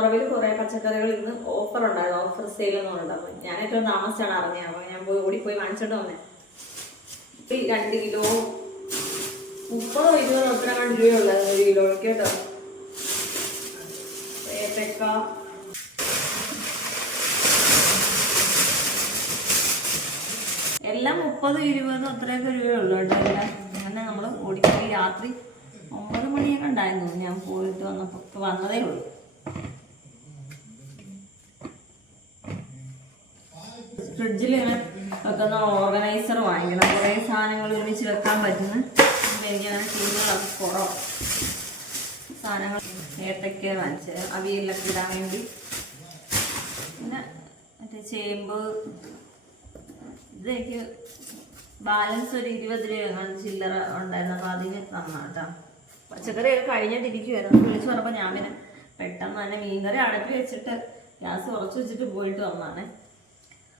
വിലക്കുറവിൽ കുറേ പച്ചക്കറികൾ ഇന്ന് ഓഫർ ഉണ്ടായിരുന്നു, ഓഫർ സെയിൽ എന്ന് പറഞ്ഞിട്ടുണ്ടായിരുന്നു. ഞാൻ ഏറ്റവും താമസിച്ചാണ് അറിഞ്ഞത്. അപ്പോൾ ഞാൻ ഓടിപ്പോയി വാങ്ങിച്ചോണ്ട് വന്നേ. 2 കിലോ 30-20 ഒത്തിരി രൂപയുള്ളത് 1 കിലോയ്ക്ക് കേട്ടോ. ഏത്തക്ക എല്ലാം 30-20 അത്രയൊക്കെ രൂപയുള്ളൂ കേട്ടോ. എല്ലാം അങ്ങനെ നമ്മൾ ഓടിപ്പോയി രാത്രി 9 മണിയൊക്കെ ഉണ്ടായിരുന്നു. ഞാൻ പോയിട്ട് വന്നപ്പോൾ വന്നതേ ഉള്ളൂ. ഫ്രിഡ്ജിൽ ഇങ്ങനെ വെക്കുന്ന ഓർഗനൈസർ വാങ്ങിക്കണം. കുറേ സാധനങ്ങൾ ഒരുമിച്ച് വെക്കാൻ പറ്റുന്ന. എനിക്കങ്ങനെ ചൂടുകളൊക്കെ കുറവാണ്. സാധനങ്ങൾ ഏത്തക്ക വാങ്ങിച്ച് അവിയലൊക്കെ ഇടാൻ വേണ്ടി. പിന്നെ മറ്റേ ചേമ്പ് ഇതെനിക്ക് ബാലൻസ് ഒരു 20 രൂപ ചില്ലറ ഉണ്ടായിരുന്നു. അപ്പോൾ അതിന് തന്നാട്ടോ. പച്ചക്കറിയൊക്കെ കഴിഞ്ഞിട്ടിരിക്കുമായിരുന്നു. വിളിച്ചു പറഞ്ഞപ്പോൾ ഞാൻ പിന്നെ പെട്ടെന്ന് തന്നെ മീൻകറി അടപ്പി വെച്ചിട്ട് ഗ്യാസ് കുറച്ച് വെച്ചിട്ട് പോയിട്ട് വന്നാണേ.